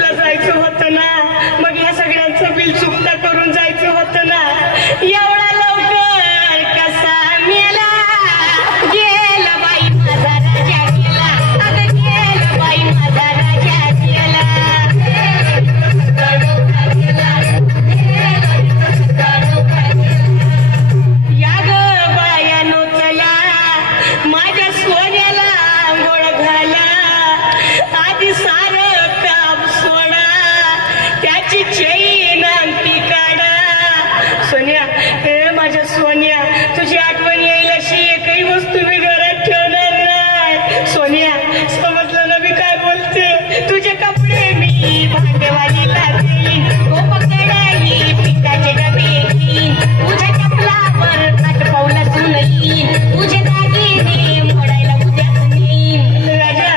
तुला जायचं होतं ना, मग या सगळ्यांचं बिल चुकता करून जायचं होतं ना. एवढा लवकर कसा मेला, गेला बाई माझा राजा गेला, अगं गेला बाई माझा राजा गेला. या ग बायानो चला, माझ्या सोन्याला आंघोळ घाला, आधी सारं काम सोडा, त्याची चैन अंगठी काढा. सोन्या, हे माझ्या सोन्या, तुझी आठवण येईल अशी एकही वस्तू मी घरात ठेवणार नाही. सोन्या, समजलं ना मी काय बोलते? तुझे कपडे मी भांडेवालीला देईन, गोप कढई पिठाचे डबे घेईन, तुझ्या चपलावर आटपावला सुनईन, तुझे दागिने मोडायला उद्याच नेईन. राजा,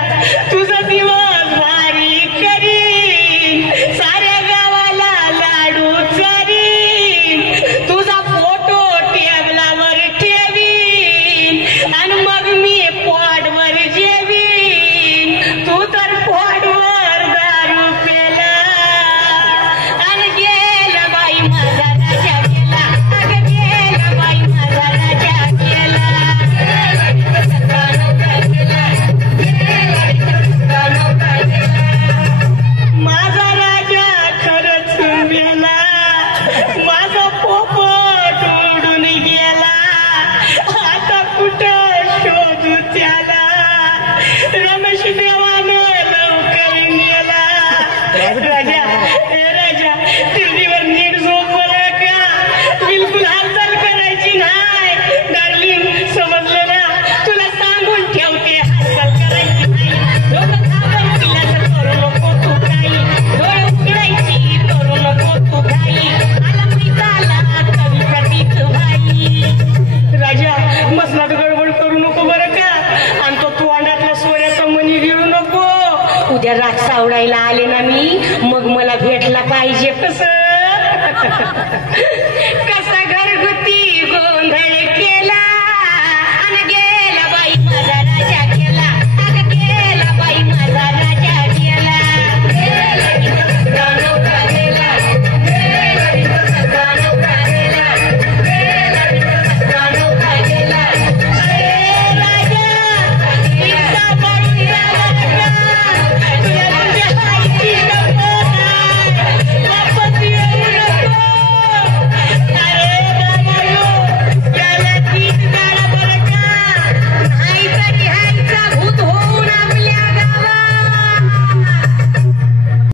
तुझा दिवस भारी करीन, साऱ्या गावाला लाडू चारीन, तुझा फोटो टेबलावर ठेवीन आणि मग मी पोटवर जेवीन. तू तर पोटवर दारू पेला आणि गेला बाई माझा राजा गेला, अगं गेला बाई माझा राजा गेला. माझा राजा खरंच मेला, माझा पोपट उडून गेला, आता कुठं शोधू त्याला, रमेश देवानं लवकर गेला. राजा, हे राजा, टीव्हीवर नीट झोप बरं का, बिलकुल हालचाल करायची नाही. डार्लिंग, समजलं ना? तुला सांगून ठेवते, हालचाल करायची नाही. डोकं घाबरून पिल्याचं करू नको तू काही, डोळे उघडायची करू नको तू काही, आला मैताला कवी प्रतीक भाई. राजा, मसनात गडबड करू नको बरं का, आणि तो तोंडातला सोन्याचा मणी गिळू नको. उद्या रात सावडायला आले ना मी, मग मला भेटला पाहिजे. कसं कसा घरगुती गोंधळ